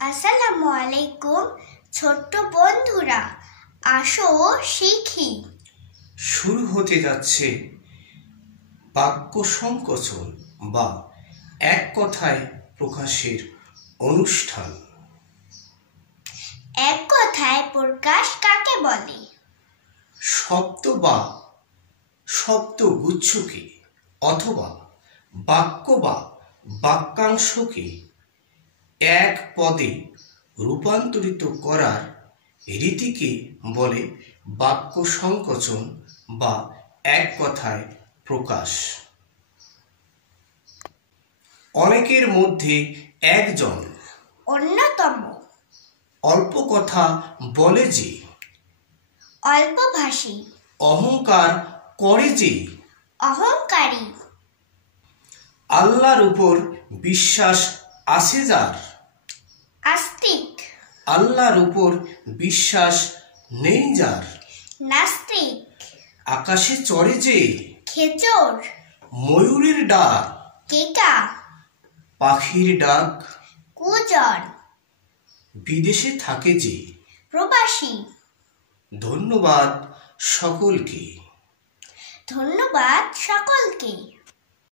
আসসালামু আলাইকুম ছোট্ট বন্ধুরা, আসো শিখি। শুরু হতে যাচ্ছে বাক্য সংকোচন বা এক কথায় প্রকাশের অনুষ্ঠান। এক কথায় প্রকাশ কাকে বলে? শব্দ বা শব্দগুচ্ছকে অথবা বাক্য বা বাক্যাংশকে এক পদে রূপান্তরিত করার রীতিকে বলে বাক্য সংকোচন বা এক কথায় প্রকাশ। অনেকের মধ্যে একজন অন্যতম অল্প কথা বলে যে, অল্পভাষী অহংকার করে যে, অহংকারী আল্লাহর উপর বিশ্বাস আছে যার, আস্তিক আল্লাহর উপর বিশ্বাস নেই যার, নাস্তিক আকাশে চড়ে যে, খেচর ময়ূরের ডাক, কেকা পাখির ডাক, কুজন বিদেশে থাকে যে। প্রবাসী। ধন্যবাদ সকলকে। ধন্যবাদ সকলকে।